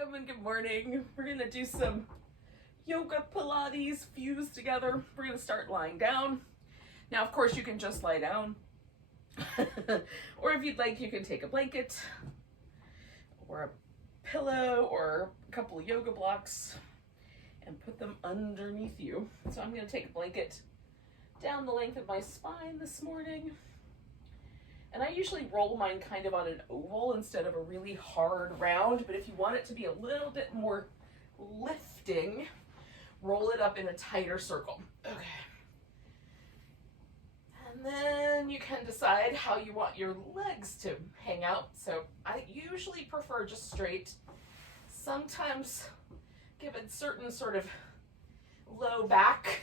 Welcome and good morning. We're gonna do some yoga Pilates fused together. We're gonna start lying down. Now, of course, you can just lie down. Or if you'd like, you can take a blanket or a pillow or a couple of yoga blocks and put them underneath you. So I'm gonna take a blanket down the length of my spine this morning. And I usually roll mine kind of on an oval instead of a really hard round, but if you want it to be a little bit more lifting, roll it up in a tighter circle. Okay. And then you can decide how you want your legs to hang out. So I usually prefer just straight. Sometimes, given certain sort of low back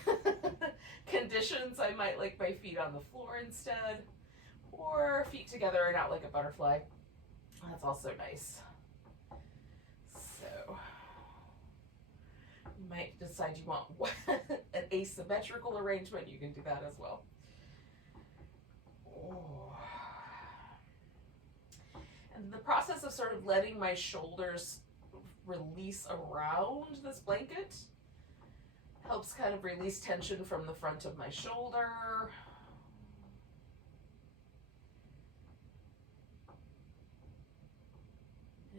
conditions, I might like my feet on the floor instead. Or feet together and out like a butterfly. That's also nice. So you might decide you want an asymmetrical arrangement. You can do that as well. Oh. And the process of sort of letting my shoulders release around this blanket helps kind of release tension from the front of my shoulder.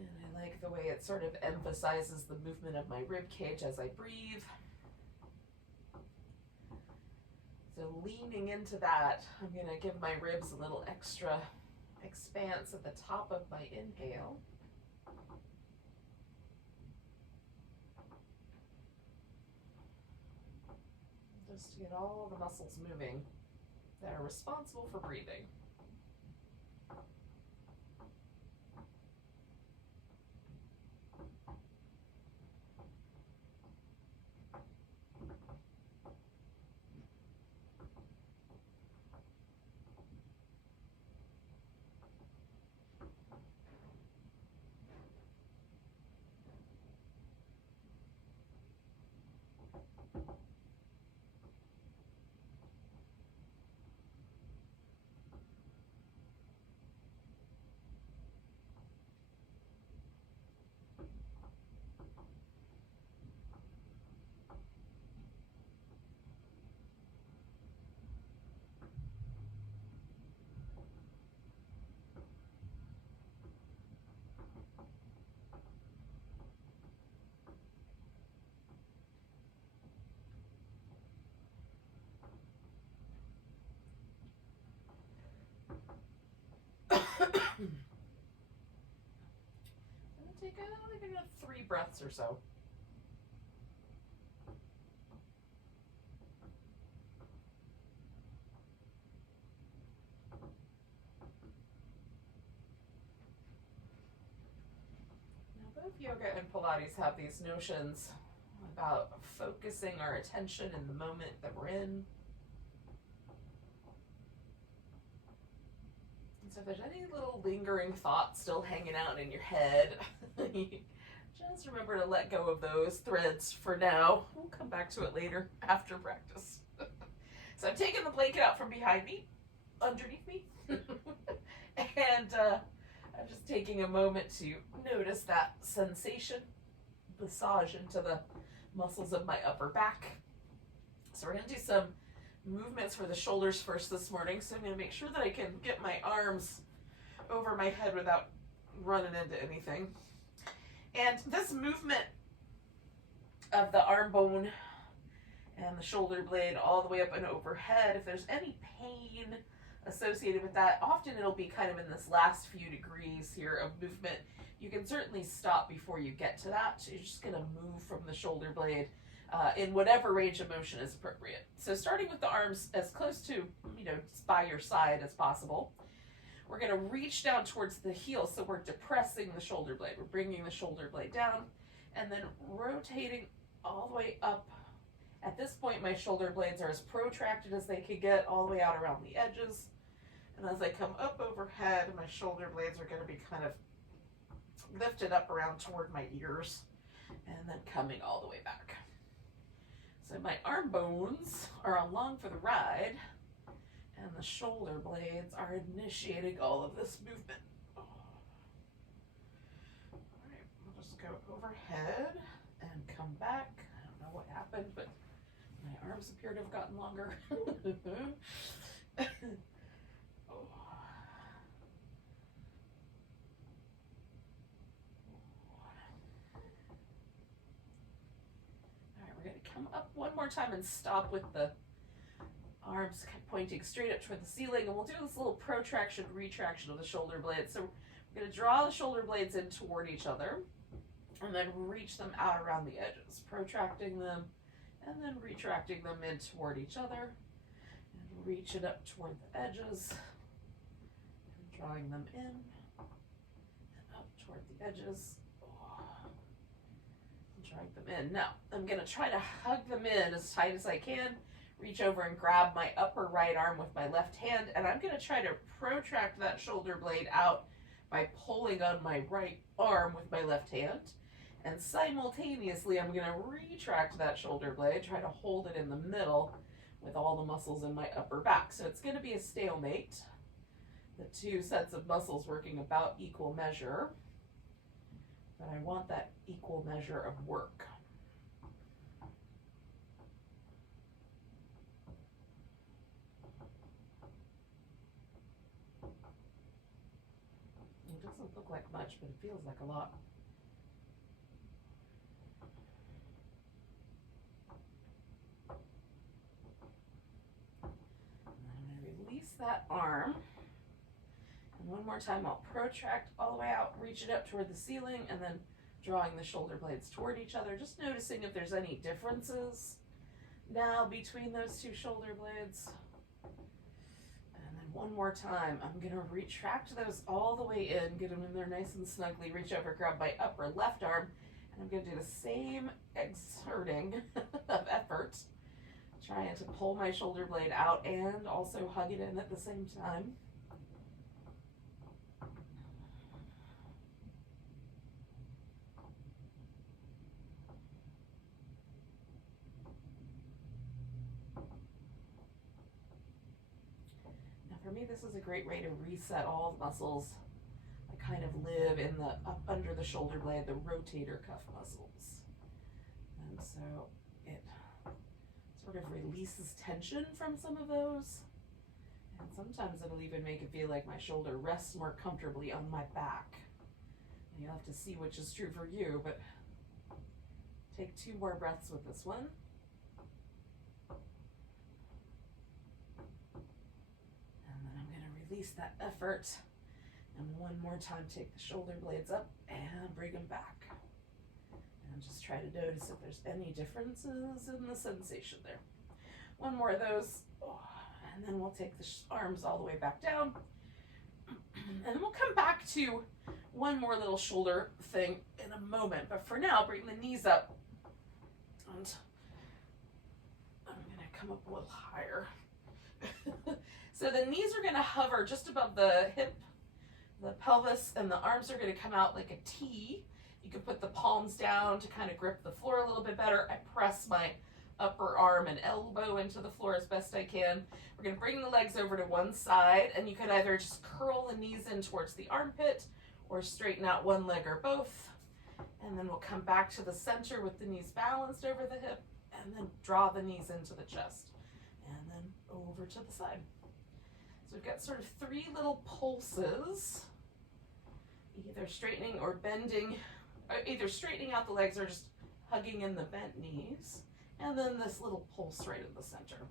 I like the way it sort of emphasizes the movement of my rib cage as I breathe. So leaning into that, I'm going to give my ribs a little extra expanse at the top of my inhale. Just to get all the muscles moving that are responsible for breathing. Take like another 3 breaths or so. Now, both yoga and Pilates have these notions about focusing our attention in the moment that we're in. So if there's any little lingering thoughts still hanging out in your head, just remember to let go of those threads for now. We'll come back to it later after practice. So I'm taking the blanket out from behind me, underneath me, and I'm just taking a moment to notice that sensation, massage into the muscles of my upper back. So we're going to do some movements for the shoulders first this morning. So I'm going to make sure that I can get my arms over my head without running into anything. And this movement of the arm bone and the shoulder blade all the way up and overhead, if there's any pain associated with that, often it'll be kind of in this last few degrees here of movement. You can certainly stop before you get to that. So you're just going to move from the shoulder blade in whatever range of motion is appropriate. So starting with the arms as close to, by your side as possible. We're going to reach down towards the heel, so we're depressing the shoulder blade. We're bringing the shoulder blade down and then rotating all the way up. At this point, my shoulder blades are as protracted as they could get, all the way out around the edges. And as I come up overhead, my shoulder blades are going to be kind of lifted up around toward my ears and then coming all the way back. So my arm bones are along for the ride, and the shoulder blades are initiating all of this movement. All right, we'll just go overhead and come back. I don't know what happened, but my arms appear to have gotten longer. We're going to come up one more time and stop with the arms pointing straight up toward the ceiling, and we'll do this little protraction, retraction of the shoulder blades. So we're going to draw the shoulder blades in toward each other, and then reach them out around the edges, protracting them, and then retracting them in toward each other, and reach it up toward the edges, and drawing them in, and up toward the edges. Drag them in. Now, I'm going to try to hug them in as tight as I can, reach over and grab my upper right arm with my left hand, and I'm going to try to protract that shoulder blade out by pulling on my right arm with my left hand, and simultaneously I'm going to retract that shoulder blade, try to hold it in the middle with all the muscles in my upper back. So it's going to be a stalemate, the two sets of muscles working about equal measure. But I want that equal measure of work. It doesn't look like much, but it feels like a lot. And I'm going to release that arm. One more time, I'll protract all the way out, reach it up toward the ceiling, and then drawing the shoulder blades toward each other, just noticing if there's any differences now between those two shoulder blades. And then one more time, I'm going to retract those all the way in, get them in there nice and snugly, reach over, grab my upper left arm, and I'm going to do the same exerting of effort, trying to pull my shoulder blade out and also hug it in at the same time. For me, this is a great way to reset all the muscles that kind of live in the up under the shoulder blade, the rotator cuff muscles. And so it sort of releases tension from some of those. And sometimes it'll even make it feel like my shoulder rests more comfortably on my back. And you'll have to see which is true for you, but take 2 more breaths with this one. Release that effort, and one more time take the shoulder blades up and bring them back, and just try to notice if there's any differences in the sensation there. One more of those, and then we'll take the arms all the way back down, and then we'll come back to one more little shoulder thing in a moment, but for now bring the knees up, and I'm going to come up a little higher. So the knees are going to hover just above the hip, the pelvis, and the arms are going to come out like a T. You can put the palms down to kind of grip the floor a little bit better. I press my upper arm and elbow into the floor as best I can. We're going to bring the legs over to one side, and you could either just curl the knees in towards the armpit or straighten out one leg or both. And then we'll come back to the center with the knees balanced over the hip, and then draw the knees into the chest, and then over to the side. So we've got sort of 3 little pulses, either straightening or bending, either straightening out the legs or just hugging in the bent knees, and then this little pulse right in the center.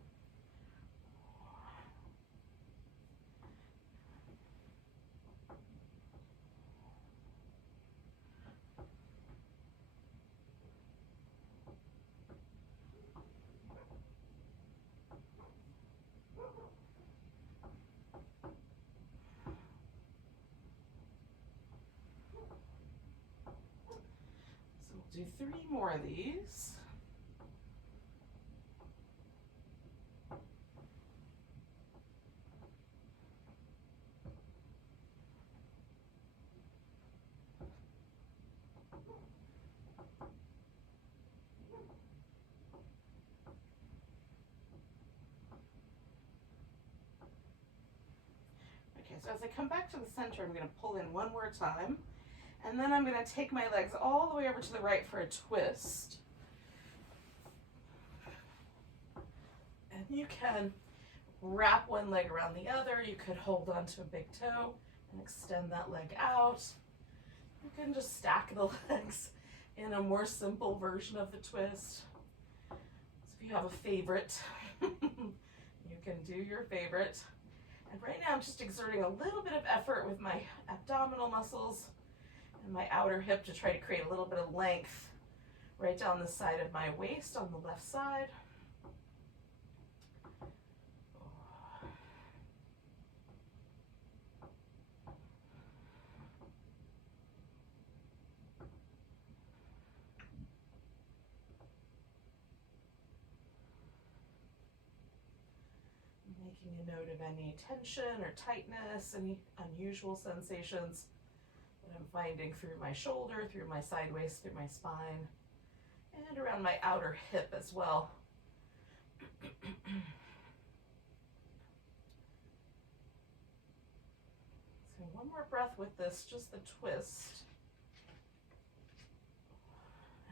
Do 3 more of these. Okay, so as I come back to the center, I'm going to pull in one more time. And then I'm going to take my legs all the way over to the right for a twist. And you can wrap one leg around the other. You could hold onto a big toe and extend that leg out. You can just stack the legs in a more simple version of the twist. So if you have a favorite, you can do your favorite. And right now I'm just exerting a little bit of effort with my abdominal muscles and my outer hip to try to create a little bit of length right down the side of my waist on the left side. Making a note of any tension or tightness, any unusual sensations that I'm finding through my shoulder, through my side waist, through my spine, and around my outer hip as well. So one more breath with this, just the twist.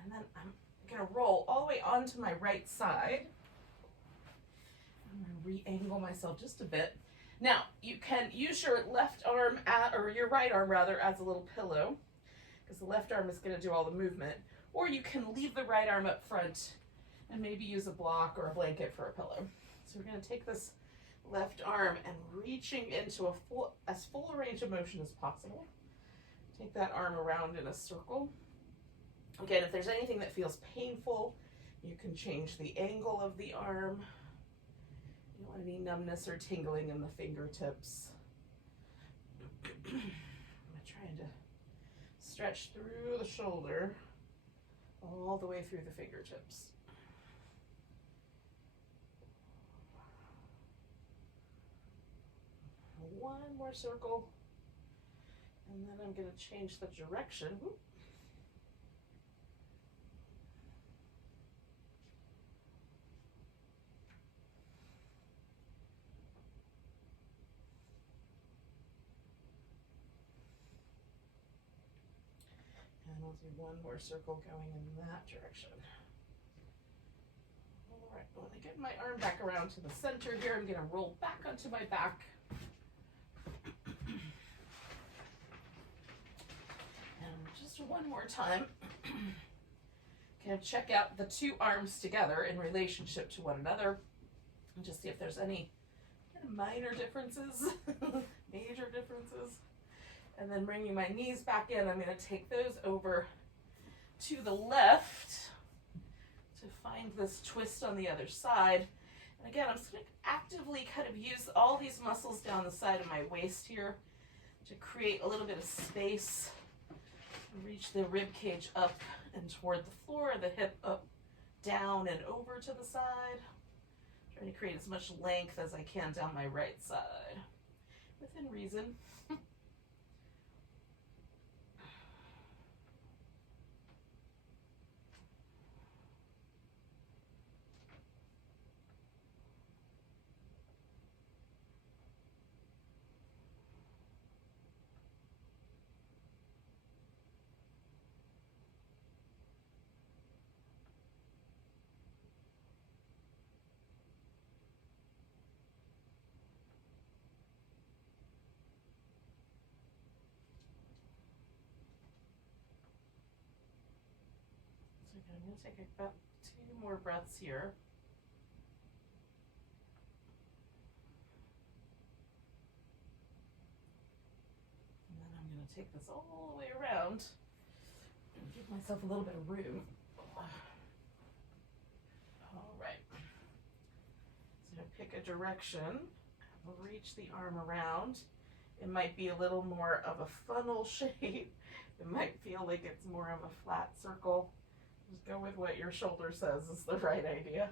And then I'm going to roll all the way onto my right side. I'm going to re-angle myself just a bit. Now, you can use your left arm, or your right arm rather, as a little pillow, because the left arm is going to do all the movement. Or you can leave the right arm up front and maybe use a block or a blanket for a pillow. So we're going to take this left arm and reaching into as full a range of motion as possible. Take that arm around in a circle. Again, if there's anything that feels painful, you can change the angle of the arm. You don't want any numbness or tingling in the fingertips. I'm trying to stretch through the shoulder all the way through the fingertips. One more circle, and then I'm going to change the direction. Whoop. And I'll do one more circle going in that direction. All right, when I get my arm back around to the center here, I'm going to roll back onto my back. And just one more time, kind of check out the two arms together in relationship to one another and just see if there's any kind of minor differences, major differences. And then bringing my knees back in, I'm going to take those over to the left to find this twist on the other side. And again, I'm just going to actively kind of use all these muscles down the side of my waist here to create a little bit of space. Reach the rib cage up and toward the floor, the hip up, down and over to the side. Trying to create as much length as I can down my right side, within reason. I'm going to take about 2 more breaths here. And then I'm going to take this all the way around and give myself a little bit of room. All right. So pick a direction, reach the arm around. It might be a little more of a funnel shape. It might feel like it's more of a flat circle. Just go with what your shoulder says is the right idea.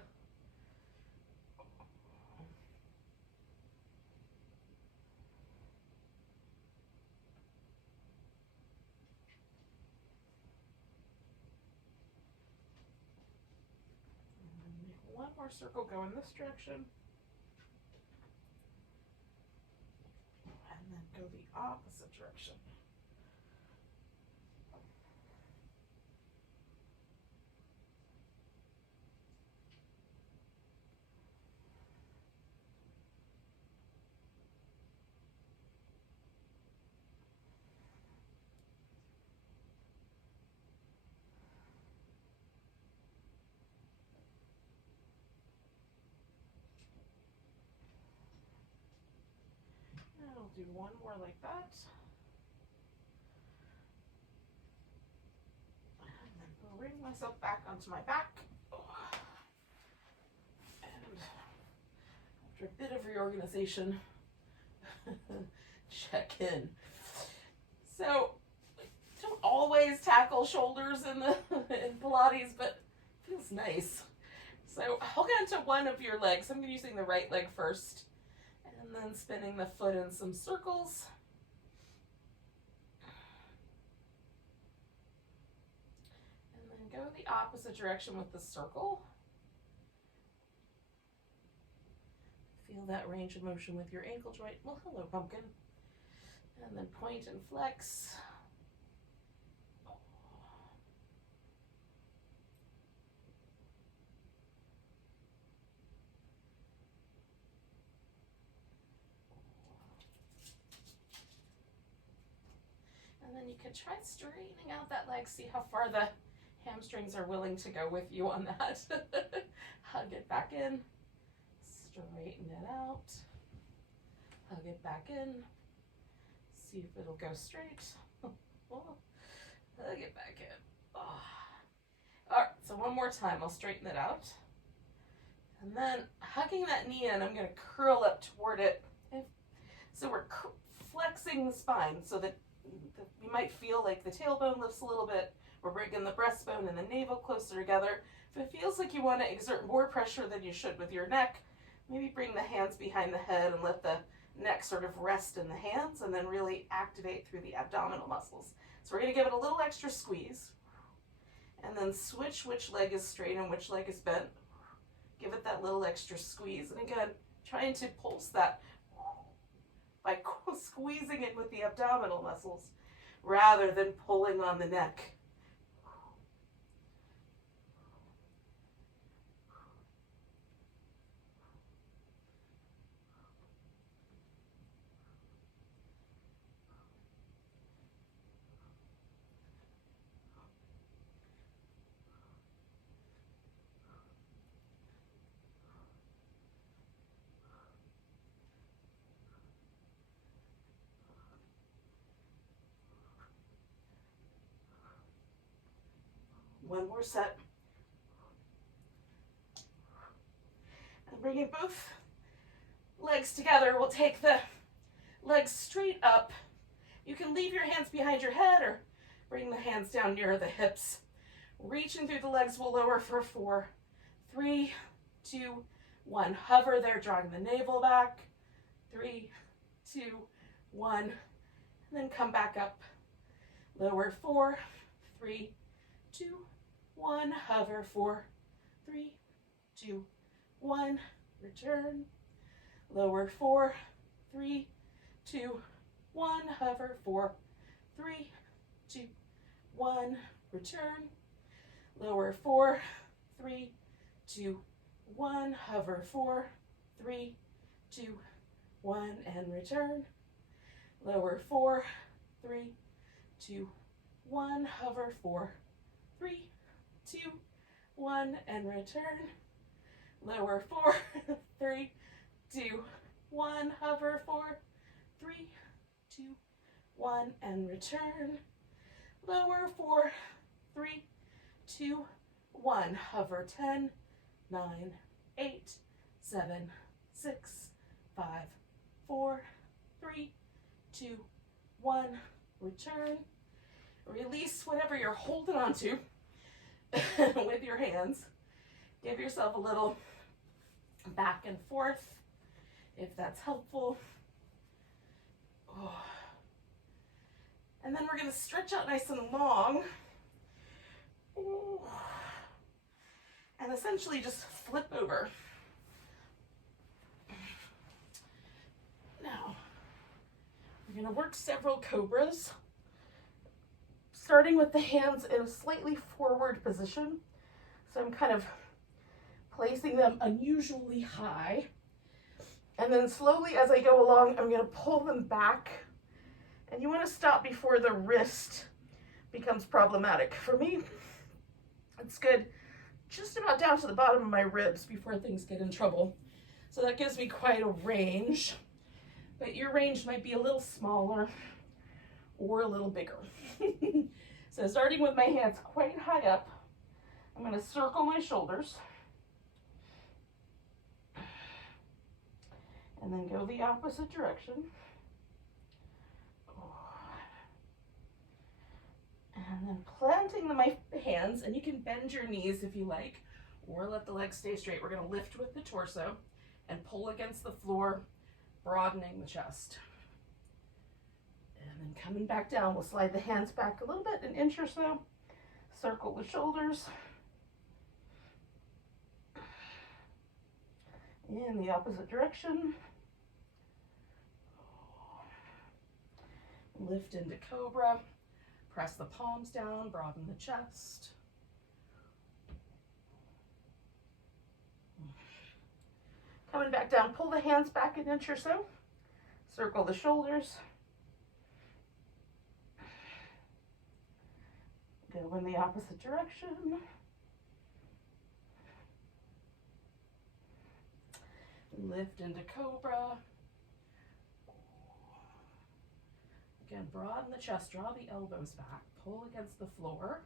And then make one more circle go in this direction. And then go the opposite direction. do one more like that. And then bring myself back onto my back. And after a bit of reorganization, check in. So, don't always tackle shoulders in Pilates, but it feels nice. So hold on to one of your legs. I'm using the right leg first, and then spinning the foot in some circles. And then go the opposite direction with the circle. Feel that range of motion with your ankle joint. Well, hello, pumpkin. And then point and flex. And then you can try straightening out that leg, see how far the hamstrings are willing to go with you on that. Hug it back in, straighten it out, hug it back in, see if it'll go straight. Hug it back in. Oh. All right, so one more time, I'll straighten it out. And then hugging that knee in, I'm gonna curl up toward it. So we're flexing the spine so that you might feel like the tailbone lifts a little bit. We're bringing the breastbone and the navel closer together. If it feels like you want to exert more pressure than you should with your neck, maybe bring the hands behind the head and let the neck sort of rest in the hands, and then really activate through the abdominal muscles. So we're going to give it a little extra squeeze, and then switch which leg is straight and which leg is bent. Give it that little extra squeeze, and again, trying to pulse that by squeezing it with the abdominal muscles rather than pulling on the neck. One more set. And bringing both legs together, we'll take the legs straight up. You can leave your hands behind your head or bring the hands down near the hips. Reaching through the legs, we'll lower for 4, 3, 2, 1. Hover there, drawing the navel back. 3, 2, 1. And then come back up. Lower 4, 3, 2, 1. Hover 4, 3, 2, 1. Return. Lower 4, 3, 2, 1. Hover 4, 3, 2, 1. Return. Lower 4, 3, 2, 1. Hover 4, 3, 2, 1. And return. Lower 4, 3, 2, 1. Hover 4, 3, 2, 1. And return. Lower 4, 3, 2, 1. Hover 4, 3, 2, 1. And return. Lower 4, 3, 2, 1. Hover 10, 9, 8, 7, 6, 5, 4, 3, 2, 1. Return. Release whatever you're holding on to with your hands. Give yourself a little back and forth if that's helpful. Oh. And then we're going to stretch out nice and long. Ooh. And essentially just flip over. Now, we're going to work several Cobras, starting with the hands in a slightly forward position. So I'm kind of placing them unusually high. And then slowly as I go along, I'm going to pull them back. And you want to stop before the wrist becomes problematic. For me, it's good just about down to the bottom of my ribs before things get in trouble. So that gives me quite a range. but your range might be a little smaller or a little bigger. So starting with my hands quite high up, I'm going to circle my shoulders and then go the opposite direction. And then planting my hands, and you can bend your knees if you like, or let the legs stay straight. We're going to lift with the torso and pull against the floor, broadening the chest. And then coming back down, we'll slide the hands back a little bit, an inch or so. Circle the shoulders. In the opposite direction. Lift into Cobra. Press the palms down, broaden the chest. Coming back down, pull the hands back an inch or so. Circle the shoulders. Go in the opposite direction. Lift into Cobra. Again, broaden the chest, draw the elbows back, pull against the floor.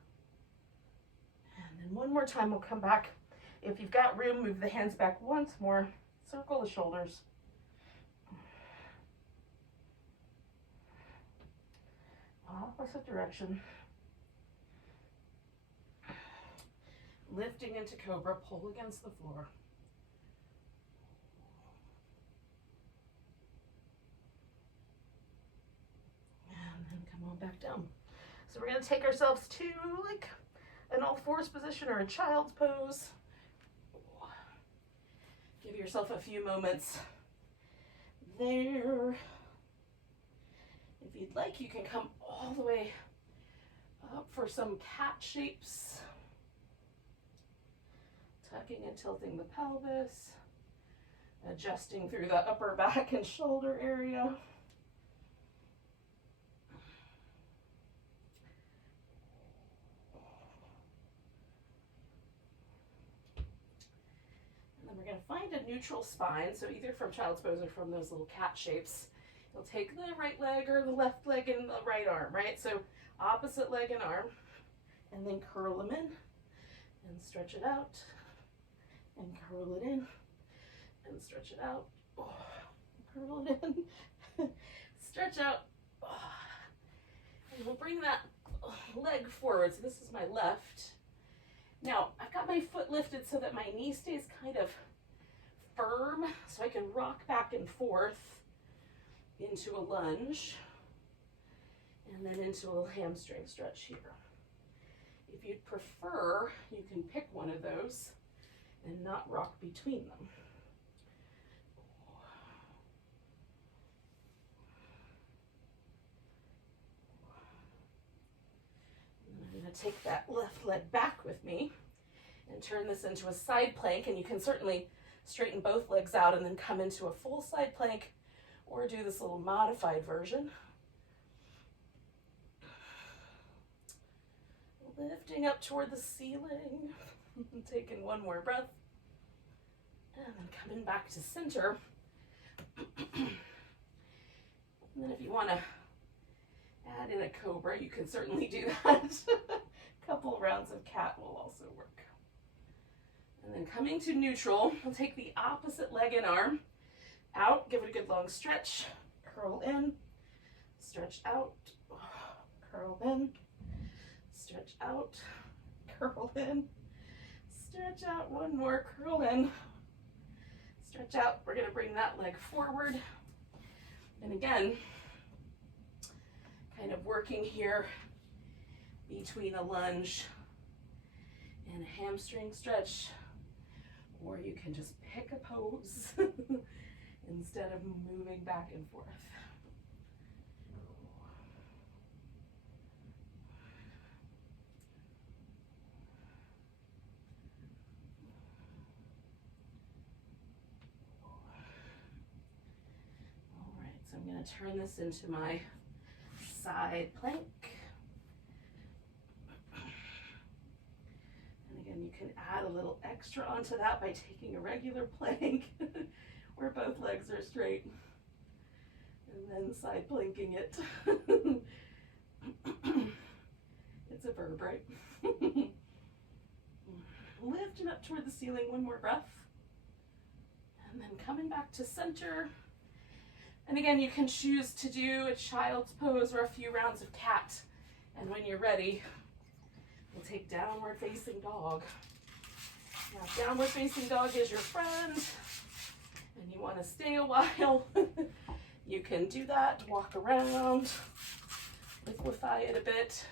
And then one more time, we'll come back. If you've got room, move the hands back once more. Circle the shoulders. Opposite direction. Lifting into Cobra, pull against the floor. And then come on back down. So we're going to take ourselves to like an all fours position or a child's pose. Give yourself a few moments there. If you'd like, you can come all the way up for some cat shapes. Tucking and tilting the pelvis, adjusting through the upper back and shoulder area. And then we're going to find a neutral spine, so either from child's pose or from those little cat shapes. You'll take the right leg or the left leg and the right arm, right? So opposite leg and arm, and then curl them in and stretch it out. And curl it in, and stretch it out, curl it in, stretch out, and we'll bring that leg forward. So this is my left. Now, I've got my foot lifted so that my knee stays kind of firm, so I can rock back and forth into a lunge, and then into a hamstring stretch here. If you'd prefer, you can pick one of those and not rock between them. And I'm going to take that left leg back with me and turn this into a side plank, and you can certainly straighten both legs out and then come into a full side plank or do this little modified version. Lifting up toward the ceiling. Taking one more breath, and then coming back to center. And then if you want to add in a Cobra, you can certainly do that. A couple rounds of cat will also work. And then coming to neutral, we'll take the opposite leg and arm out, give it a good long stretch, curl in, stretch out, curl in, stretch out, curl in, stretch out, one more, curl in, stretch out. We're going to bring that leg forward. And again, kind of working here between a lunge and a hamstring stretch, or you can just pick a pose instead of moving back and forth. So I'm going to turn this into my side plank. And again, you can add a little extra onto that by taking a regular plank where both legs are straight. And then side planking it. It's a verb, right? Lifting up toward the ceiling, one more breath. And then coming back to center. And again, you can choose to do a child's pose or a few rounds of cat. And when you're ready, we'll take downward facing dog. Now, if downward facing dog is your friend and you want to stay a while, you can do that, walk around, liquefy it a bit.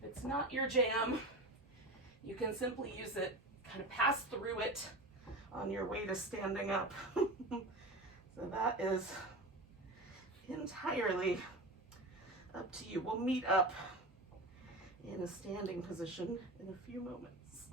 If it's not your jam, you can simply use it, kind of pass through it on your way to standing up. So that is entirely up to you. We'll meet up in a standing position in a few moments.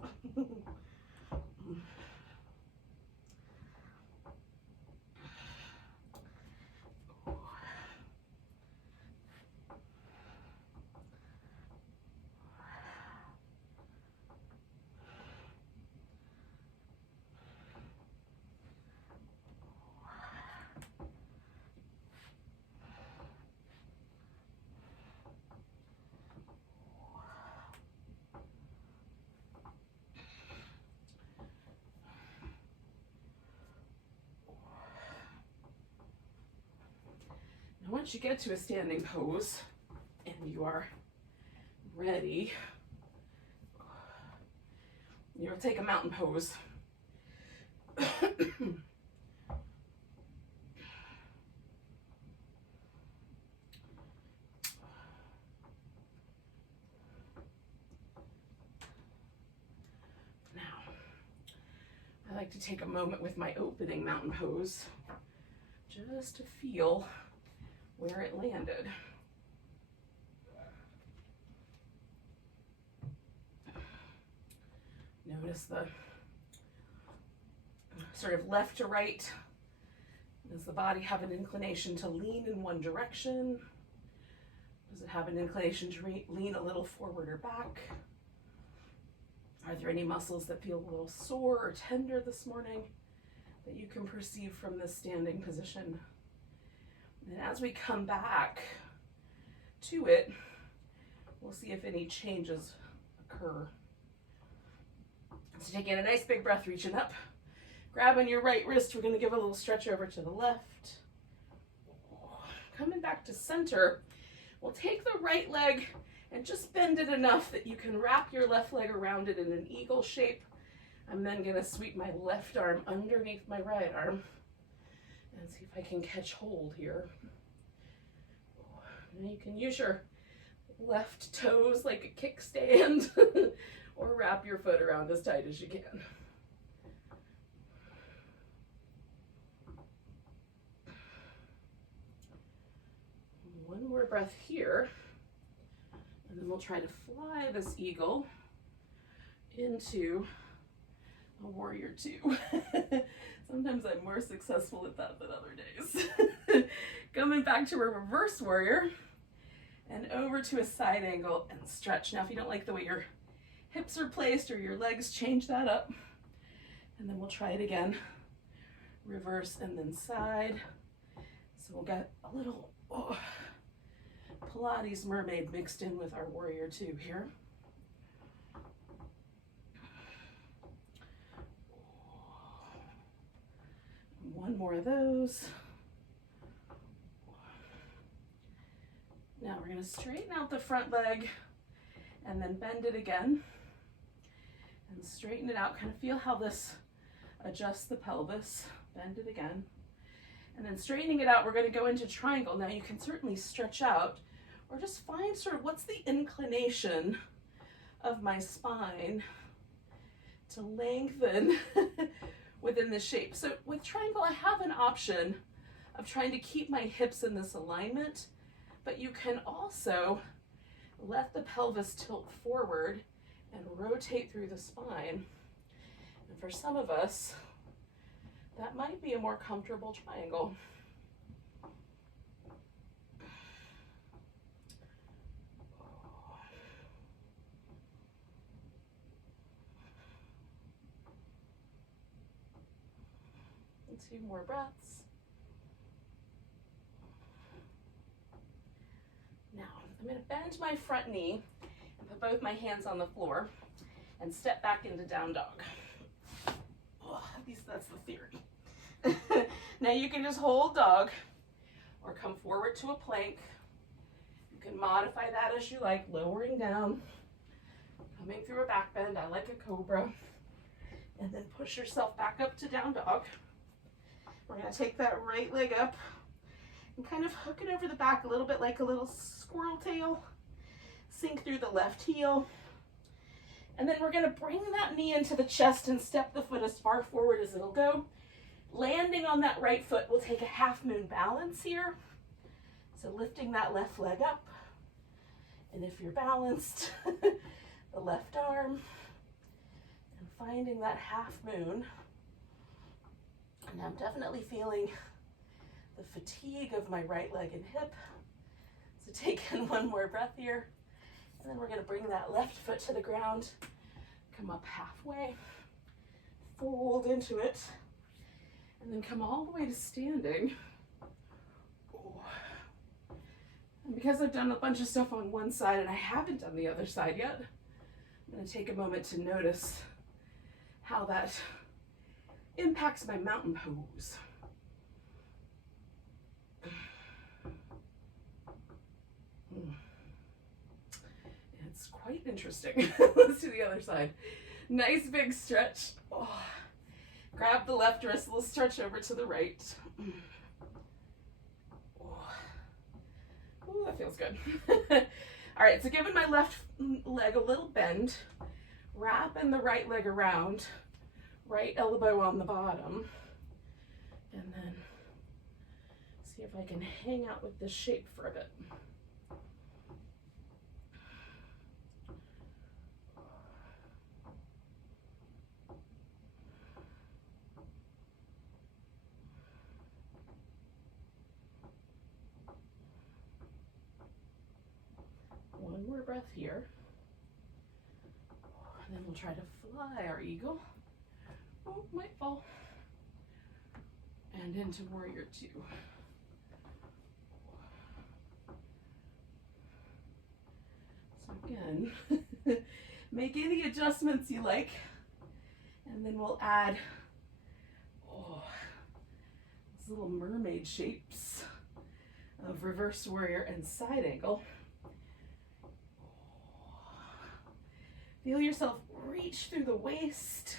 Once you get to a standing pose and you are ready, you'll take a mountain pose. Now, I like to take a moment with my opening mountain pose just to feel where it landed. Notice the sort of left to right. Does the body have an inclination to lean in one direction? Does it have an inclination to lean a little forward or back? Are there any muscles that feel a little sore or tender this morning that you can perceive from this standing position? And as we come back to it, we'll see if any changes occur. So taking a nice big breath, reaching up, grabbing your right wrist, we're going to give a little stretch over to the left. Coming back to center, we'll take the right leg and just bend it enough that you can wrap your left leg around it in an eagle shape. I'm then going to sweep my left arm underneath my right arm and see if I can catch hold here. And you can use your left toes like a kickstand or wrap your foot around as tight as you can. One more breath here, and then we'll try to fly this eagle into a warrior two. Sometimes I'm more successful at that than other days. Coming back to a reverse warrior and over to a side angle and stretch. Now, if you don't like the way your hips are placed or your legs, change that up. And then we'll try it again. Reverse and then side. So we'll get a little Pilates mermaid mixed in with our warrior two here. One more of those. Now we're going to straighten out the front leg and then bend it again and straighten it out. Kind of feel how this adjusts the pelvis. Bend it again. And then straightening it out, we're going to go into triangle. Now you can certainly stretch out or just find sort of what's the inclination of my spine to lengthen within this shape. So with triangle, I have an option of trying to keep my hips in this alignment, but you can also let the pelvis tilt forward and rotate through the spine. And for some of us, that might be a more comfortable triangle. And 2 more breaths. I'm going to bend my front knee and put both my hands on the floor and step back into down dog. Oh, at least that's the theory. Now you can just hold dog or come forward to a plank. You can modify that as you like, lowering down, coming through a back bend. I like a cobra. And then push yourself back up to down dog. We're going to take that right leg up and kind of hook it over the back a little bit like a little squirrel tail. Sink through the left heel. And then we're going to bring that knee into the chest and step the foot as far forward as it'll go. Landing on that right foot, we'll take a half moon balance here. So lifting that left leg up. And if you're balanced, the left arm. And finding that half moon. And I'm definitely feeling the fatigue of my right leg and hip. So take in one more breath here. And then we're going to bring that left foot to the ground. Come up halfway. Fold into it. And then come all the way to standing. And because I've done a bunch of stuff on one side and I haven't done the other side yet, I'm going to take a moment to notice how that impacts my mountain pose. It's quite interesting. Let's do the other side. Nice big stretch. Oh. Grab the left wrist, we'll stretch over to the right. Oh, that feels good. All right, so giving my left leg a little bend, wrapping the right leg around, right elbow on the bottom, and then see if I can hang out with this shape for a bit. One more breath here. And then we'll try to fly our eagle. Oh, might fall. And into warrior two. So again, make any adjustments you like. And then we'll add these little mermaid shapes of reverse warrior and side angle. Feel yourself reach through the waist,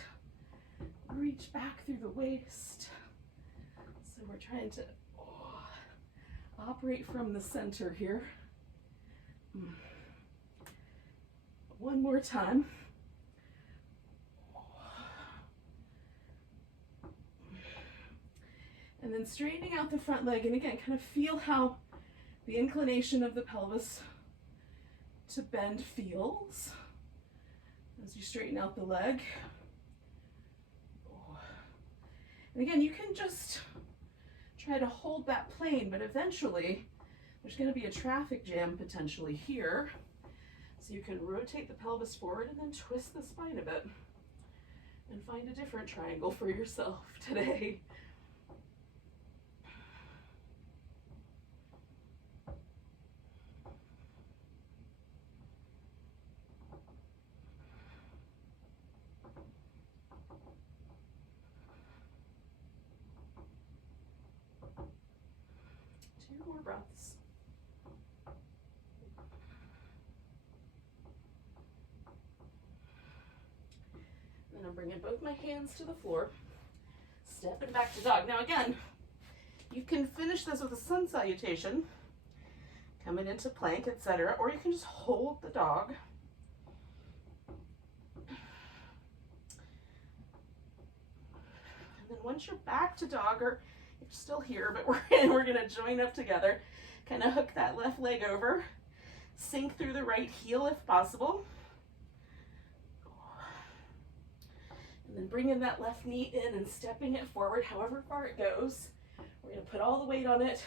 reach back through the waist. So we're trying to operate from the center here. One more time. And then straightening out the front leg, and again, kind of feel how the inclination of the pelvis to bend feels as you straighten out the leg. And again, you can just try to hold that plane, but eventually there's going to be a traffic jam potentially here. So you can rotate the pelvis forward and then twist the spine a bit and find a different triangle for yourself today. More breaths. Then I'm bringing both my hands to the floor, stepping back to dog. Now again, you can finish this with a sun salutation, coming into plank, etc., or you can just hold the dog. And then once you're back to dog, or you're still here, but we're gonna join up together. Kind of hook that left leg over, sink through the right heel if possible. And then bringing that left knee in and stepping it forward however far it goes. We're gonna put all the weight on it,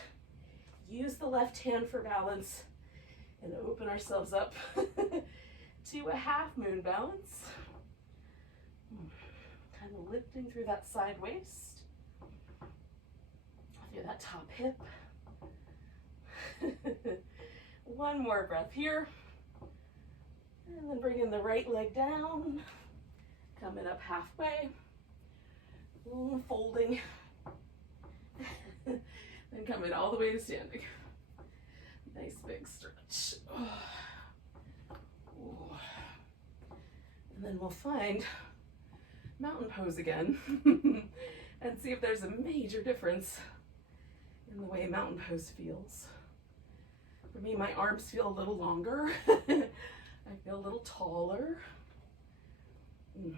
use the left hand for balance, and open ourselves up to a half moon balance. Kind of lifting through that side waist. Through that top hip. One more breath here. And then bringing the right leg down, coming up halfway, folding, then coming all the way to standing. Nice big stretch. And then we'll find mountain pose again and see if there's a major difference in the way mountain pose feels. For me, my arms feel a little longer. I feel a little taller. And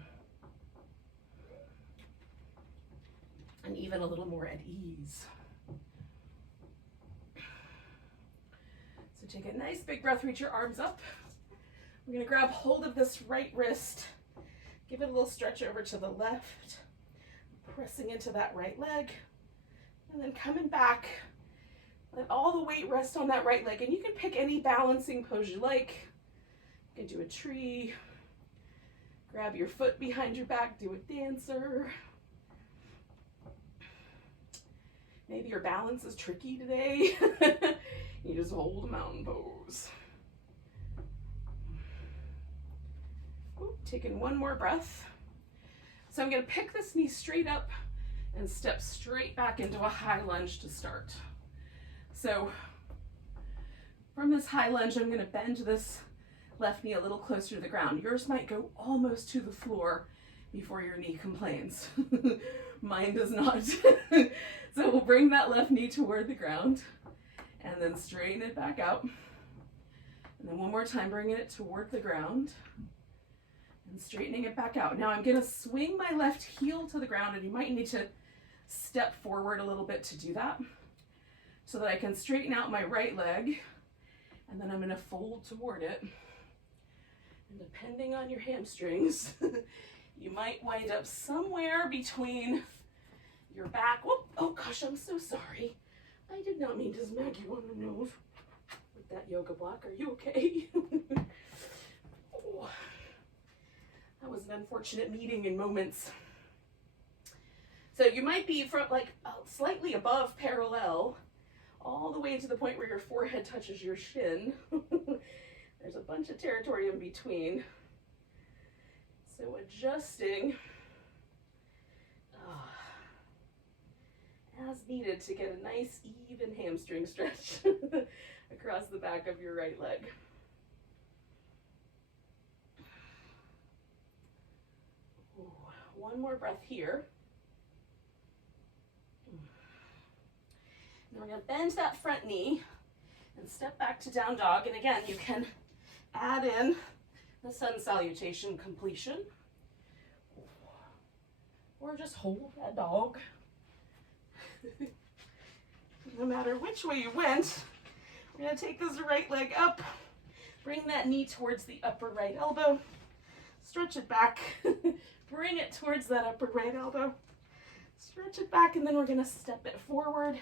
even a little more at ease. So take a nice big breath, reach your arms up. We're gonna grab hold of this right wrist, give it a little stretch over to the left, pressing into that right leg, and then coming back. Let all the weight rest on that right leg, and you can pick any balancing pose you like. You can do a tree, grab your foot behind your back, do a dancer. Maybe your balance is tricky today. You just hold a mountain pose. Ooh, taking one more breath. So I'm gonna pick this knee straight up and step straight back into a high lunge to start. So from this high lunge, I'm gonna bend this left knee a little closer to the ground. Yours might go almost to the floor before your knee complains. Mine does not. So we'll bring that left knee toward the ground and then straighten it back out. And then one more time, bringing it toward the ground and straightening it back out. Now I'm gonna swing my left heel to the ground, and you might need to step forward a little bit to do that so that I can straighten out my right leg, and then I'm gonna fold toward it. And depending on your hamstrings, you might wind up somewhere between your back. Whoop, oh gosh, I'm so sorry. I did not mean to smack you on the nose with that yoga block. Are you okay? Oh, that was an unfortunate meeting in moments. So you might be from like slightly above parallel all the way to the point where your forehead touches your shin. There's a bunch of territory in between. So adjusting as needed to get a nice even hamstring stretch across the back of your right leg. Ooh, one more breath here. Then we're going to bend that front knee and step back to down dog. And again, you can add in the sun salutation completion, or just hold that dog. No matter which way you went, we're going to take this right leg up, bring that knee towards the upper right elbow, stretch it back, bring it towards that upper right elbow, stretch it back, and then we're going to step it forward.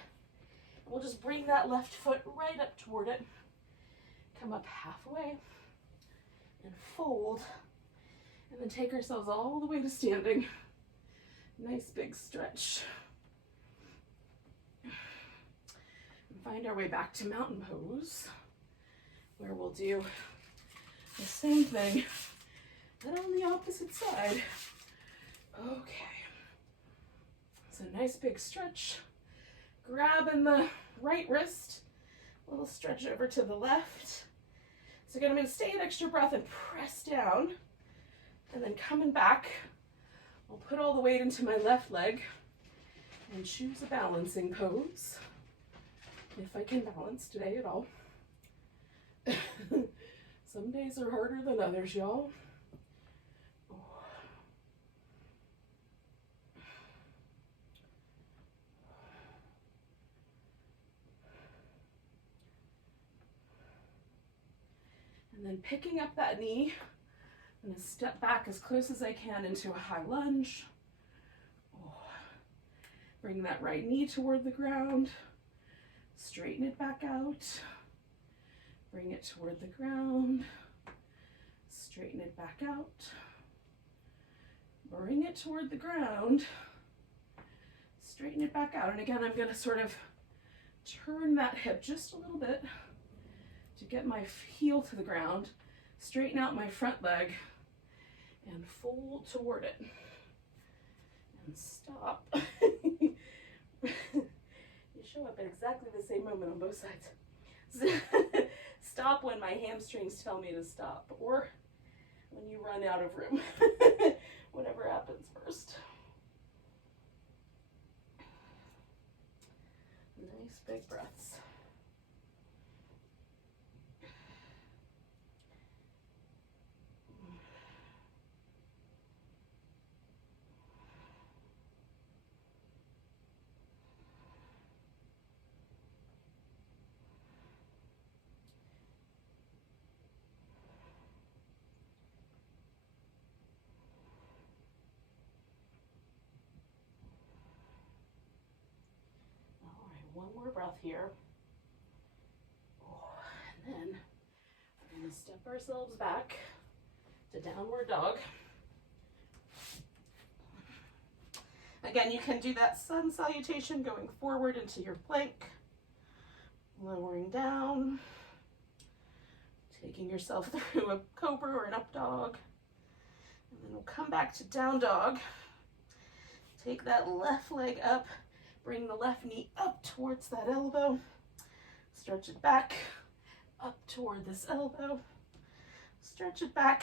We'll just bring that left foot right up toward it, come up halfway, and fold, and then take ourselves all the way to standing. Nice big stretch. And find our way back to mountain pose, where we'll do the same thing, but on the opposite side. Okay. So nice big stretch. Grabbing the right wrist, a little stretch over to the left. So again, I'm going to stay an extra breath and press down, and then coming back, I'll put all the weight into my left leg and choose a balancing pose, if I can balance today at all. Some days are harder than others, y'all. And then picking up that knee, I'm going to step back as close as I can into a high lunge. Bring that right knee toward the ground. Straighten it back out. Bring it toward the ground. Straighten it back out. Bring it toward the ground. Straighten it back out. And again, I'm going to sort of turn that hip just a little bit to get my heel to the ground, straighten out my front leg, and fold toward it. And stop. You show up at exactly the same moment on both sides. Stop when my hamstrings tell me to stop, or when you run out of room. Whatever happens first. Nice big breaths. One more breath here. And then we're going to step ourselves back to downward dog. Again, you can do that sun salutation going forward into your plank, lowering down, taking yourself through a cobra or an up dog. And then we'll come back to down dog. Take that left leg up. Bring the left knee up towards that elbow. Stretch it back, up toward this elbow. Stretch it back.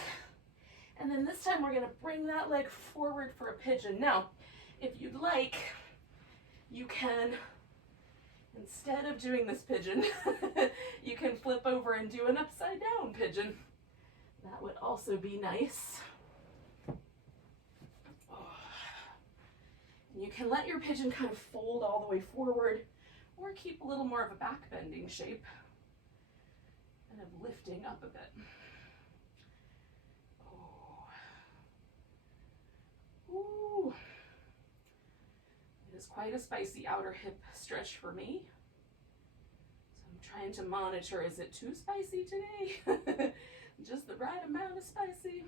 And then this time we're gonna bring that leg forward for a pigeon. Now, if you'd like, you can, instead of doing this pigeon, you can flip over and do an upside down pigeon. That would also be nice. You can let your pigeon kind of fold all the way forward, or keep a little more of a back bending shape, kind of lifting up a bit. Ooh. It is quite a spicy outer hip stretch for me. So I'm trying to monitor, is it too spicy today? Just the right amount of spicy.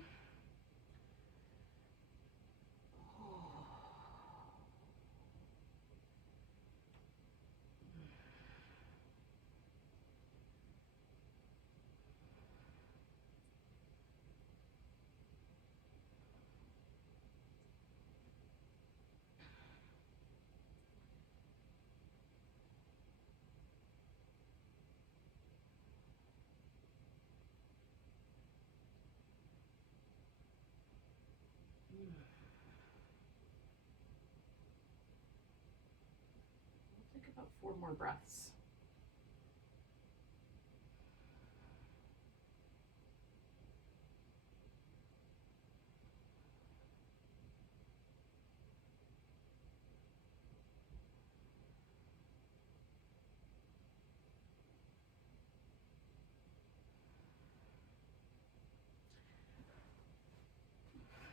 We'll take about 4 more breaths.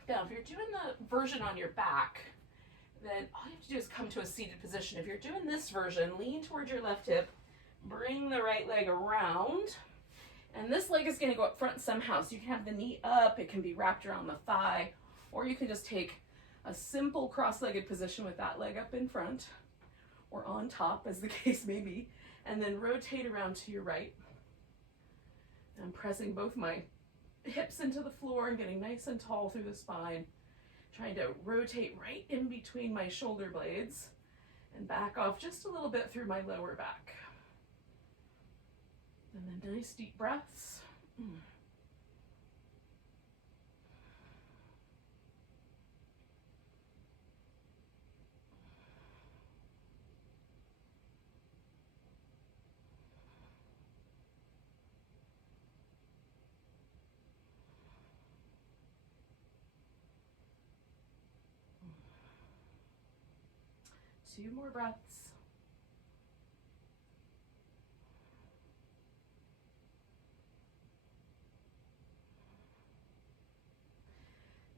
Now, if you're doing the version on your back, then all you have to do is come to a seated position. If you're doing this version, lean towards your left hip, bring the right leg around, and this leg is going to go up front somehow. So you can have the knee up, it can be wrapped around the thigh, or you can just take a simple cross-legged position with that leg up in front, or on top, as the case may be, and then rotate around to your right. And I'm pressing both my hips into the floor and getting nice and tall through the spine, trying to rotate right in between my shoulder blades and back off just a little bit through my lower back. And then nice deep breaths. 2 more breaths.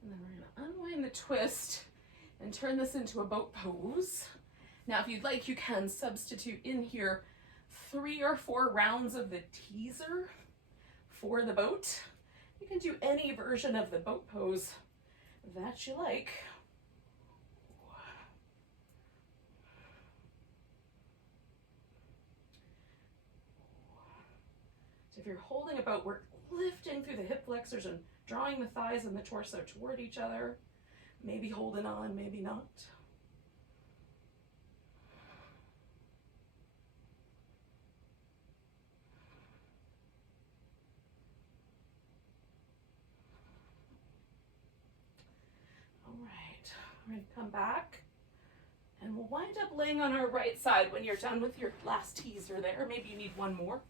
And then we're going to unwind the twist and turn this into a boat pose. Now, if you'd like, you can substitute in here 3 or 4 rounds of the teaser for the boat. You can do any version of the boat pose that you like. So if you're holding a boat, we're lifting through the hip flexors and drawing the thighs and the torso toward each other. Maybe holding on, maybe not. All right, we're going to come back. And we'll wind up laying on our right side when you're done with your last teaser there. Maybe you need one more.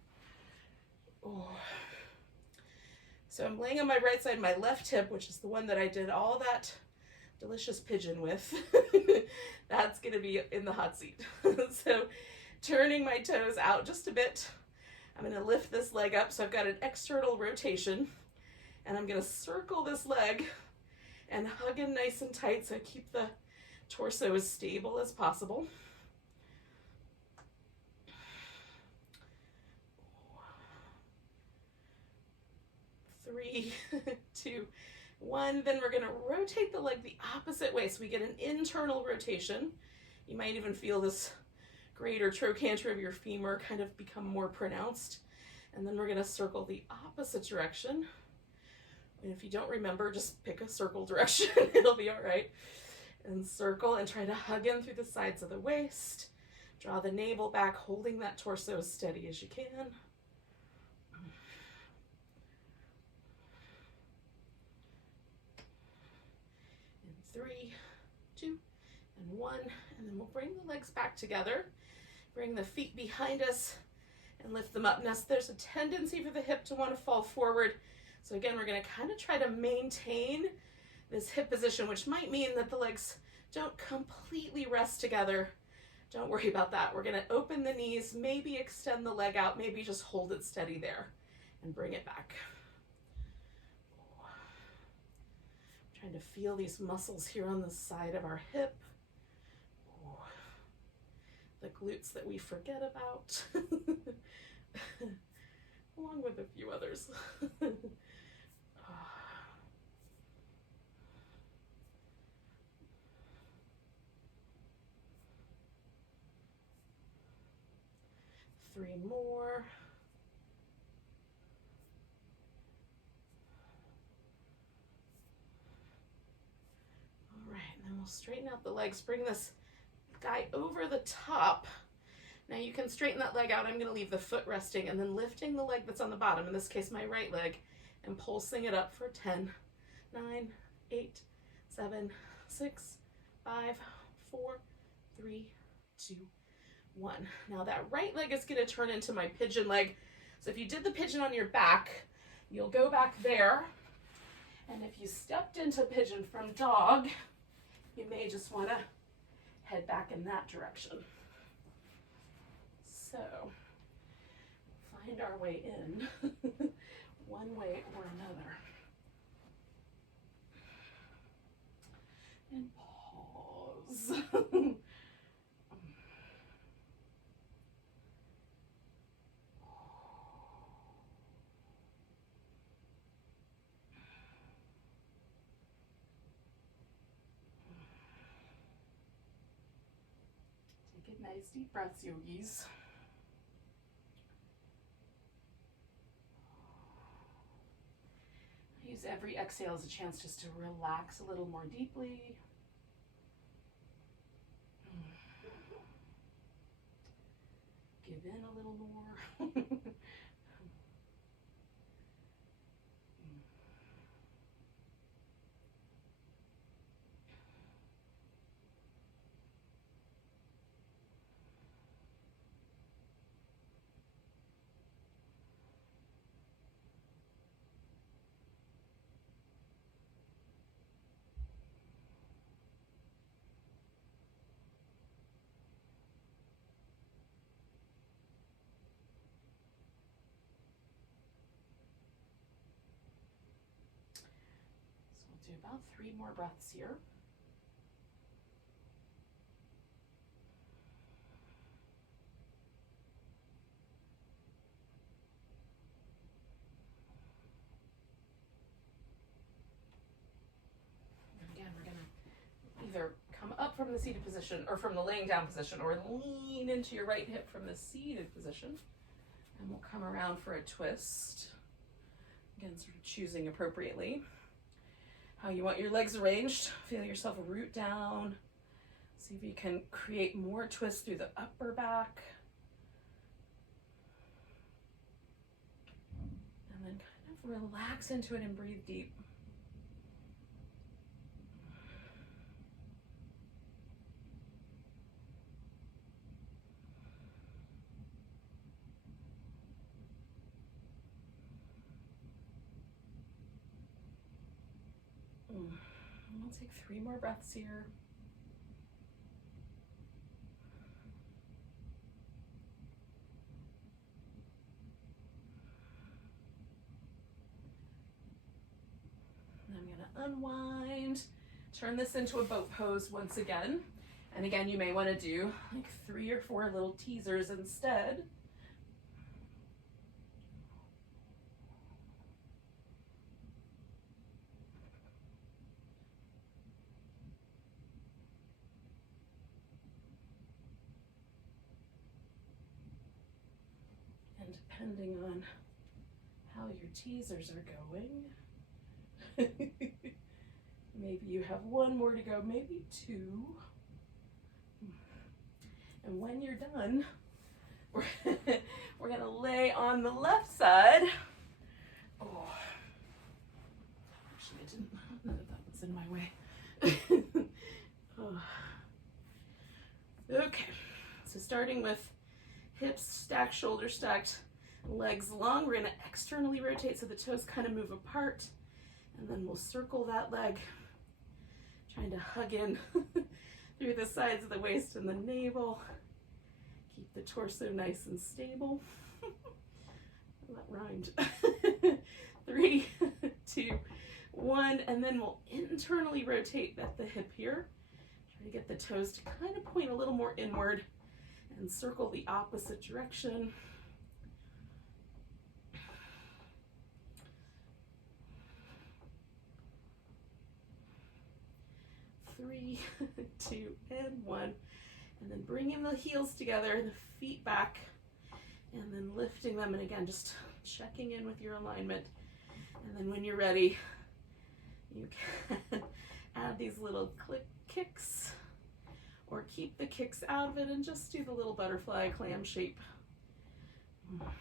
Oh. So I'm laying on my right side, my left hip, which is the one that I did all that delicious pigeon with. That's going to be in the hot seat. So turning my toes out just a bit. I'm going to lift this leg up. So I've got an external rotation. And I'm going to circle this leg and hug in nice and tight so keep the torso as stable as possible. 3, 2, 1. Then we're going to rotate the leg the opposite way so we get an internal rotation. You might even feel this greater trochanter of your femur kind of become more pronounced. And then we're going to circle the opposite direction. And if you don't remember, just pick a circle direction. It'll be all right. And circle and try to hug in through the sides of the waist. Draw the navel back, holding that torso as steady as you can. In 3, 2, and 1. And then we'll bring the legs back together. Bring the feet behind us and lift them up. Now, there's a tendency for the hip to want to fall forward. So again, we're going to kind of try to maintain this hip position, which might mean that the legs don't completely rest together. Don't worry about that. We're going to open the knees, maybe extend the leg out, maybe just hold it steady there and bring it back. Trying to feel these muscles here on the side of our hip. The glutes that we forget about, along with a few others. 3 more. All right, and then we'll straighten out the legs. Bring this guy over the top. Now you can straighten that leg out. I'm going to leave the foot resting and then lifting the leg that's on the bottom, in this case my right leg, and pulsing it up for 10, 9, 8, 7, 6, 5, 4, 3, 2, 1. Now that right leg is going to turn into my pigeon leg. So if you did the pigeon on your back, you'll go back there. And if you stepped into pigeon from dog, you may just want to head back in that direction. So find our way in one way or another. And pause. Nice deep breaths, yogis. Use every exhale as a chance just to relax a little more deeply. Give in a little more. Do about 3 more breaths here. And again, we're going to either come up from the seated position or from the laying down position, or lean into your right hip from the seated position. And we'll come around for a twist. Again, sort of choosing appropriately how you want your legs arranged. Feel yourself root down. See if you can create more twist through the upper back. And then kind of relax into it and breathe deep. We'll take 3 more breaths here. And I'm going to unwind, turn this into a boat pose once again. And again, you may want to do like 3 or 4 little teasers instead. Depending on how your teasers are going. Maybe you have 1 more to go, maybe 2. And when you're done, we're gonna lay on the left side. Oh, actually I didn't know that was in my way. Oh. Okay, so starting with hips stacked, shoulders stacked, legs long. We're going to externally rotate so the toes kind of move apart, and then we'll circle that leg, trying to hug in through the sides of the waist and the navel. Keep the torso nice and stable. That rhymed. 3, 2, 1, and then we'll internally rotate at the hip here. Try to get the toes to kind of point a little more inward and circle the opposite direction. 3, 2, and 1. And then bringing the heels together, the feet back, and then lifting them. And again, just checking in with your alignment. And then when you're ready, you can add these little click kicks, or keep the kicks out of it and just do the little butterfly clam shape. Hold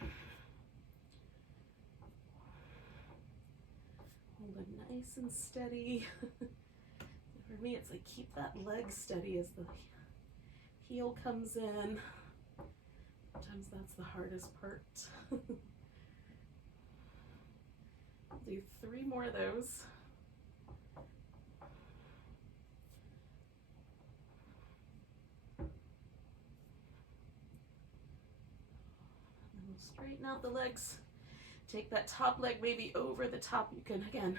it nice and steady. For me, it's like keep that leg steady as the heel comes in. Sometimes that's the hardest part. I'll do 3 more of those. And we'll straighten out the legs. Take that top leg maybe over the top. You can, again,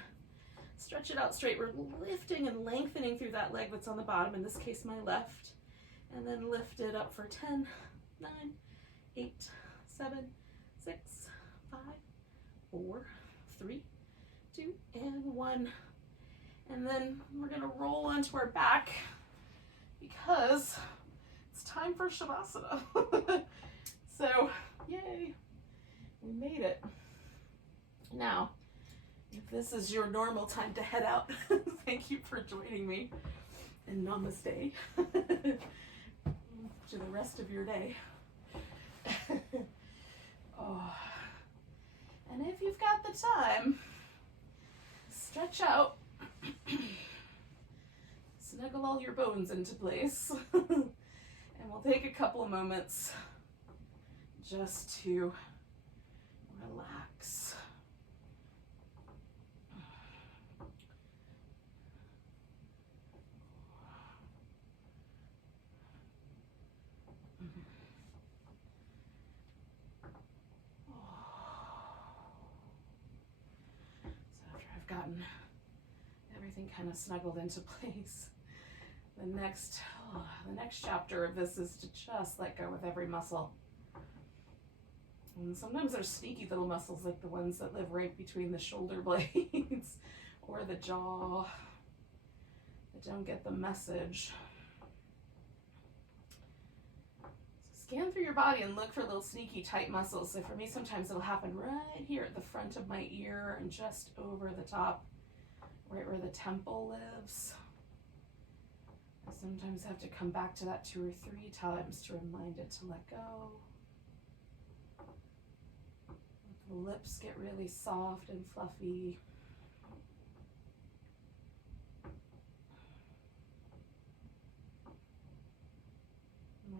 stretch it out straight. We're lifting and lengthening through that leg that's on the bottom, in this case my left. And then lift it up for 10, 9, 8, 7, 6, 5, 4, 3, 2, and 1. And then we're going to roll onto our back because it's time for Shavasana. So, yay, we made it. Now, if this is your normal time to head out, thank you for joining me, and namaste to the rest of your day. Oh. And if you've got the time, stretch out, snuggle all your bones into place, and we'll take a couple of moments just to relax. Gotten everything kind of snuggled into place. The next chapter of this is to just let go of every muscle. And sometimes there's sneaky little muscles like the ones that live right between the shoulder blades or the jaw that don't get the message. Just scan through your body and look for little sneaky tight muscles. So for me, sometimes it'll happen right here at the front of my ear and just over the top, right where the temple lives. I sometimes have to come back to that 2 or 3 times to remind it to let go. The lips get really soft and fluffy.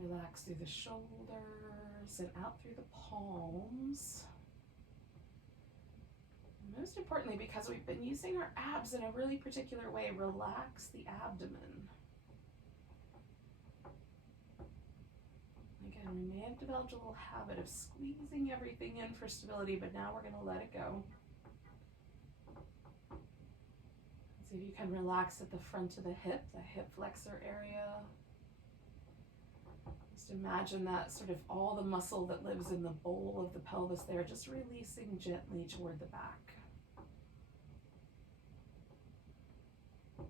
Relax through the shoulders and out through the palms. And most importantly, because we've been using our abs in a really particular way, relax the abdomen. Again, we may have developed a little habit of squeezing everything in for stability, but now we're going to let it go. See if you can relax at the front of the hip flexor area. Just imagine that sort of all the muscle that lives in the bowl of the pelvis there, just releasing gently toward the back. And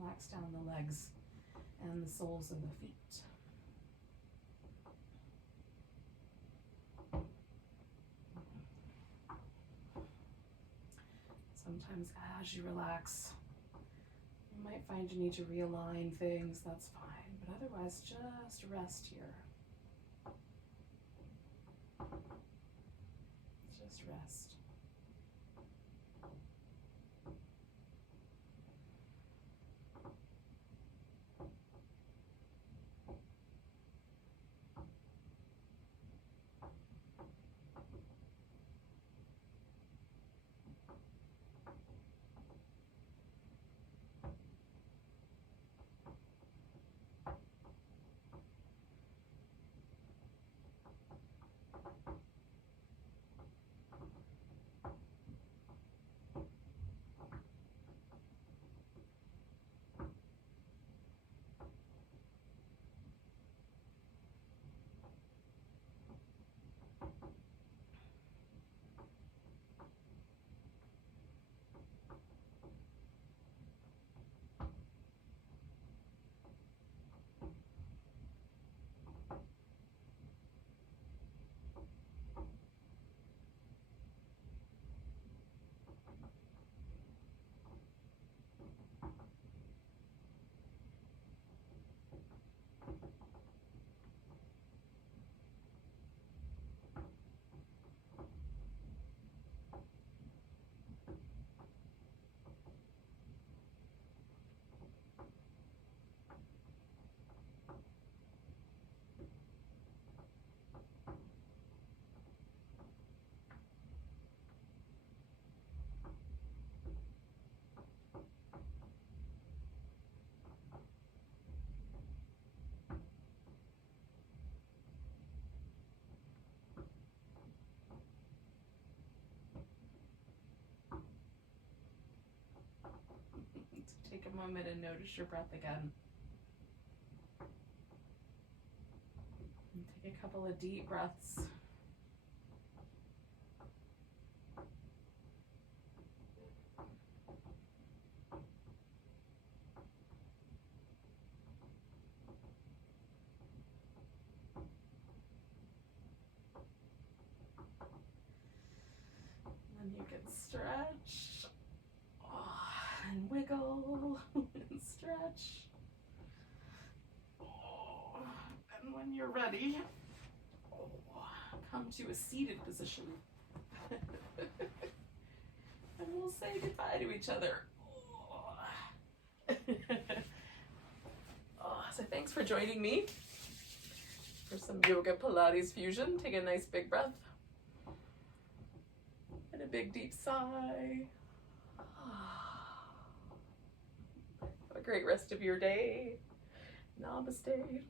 relax down the legs and the soles of the feet. Sometimes as you relax, you might find you need to realign things, that's fine. But otherwise, just rest here. Just rest. Take a moment and notice your breath again. And take a couple of deep breaths. And then you can stretch. And wiggle and stretch. And when you're ready, come to a seated position. And we'll say goodbye to each other. So thanks for joining me for some yoga Pilates fusion. Take a nice big breath. And a big deep sigh. Have a great rest of your day. Namaste.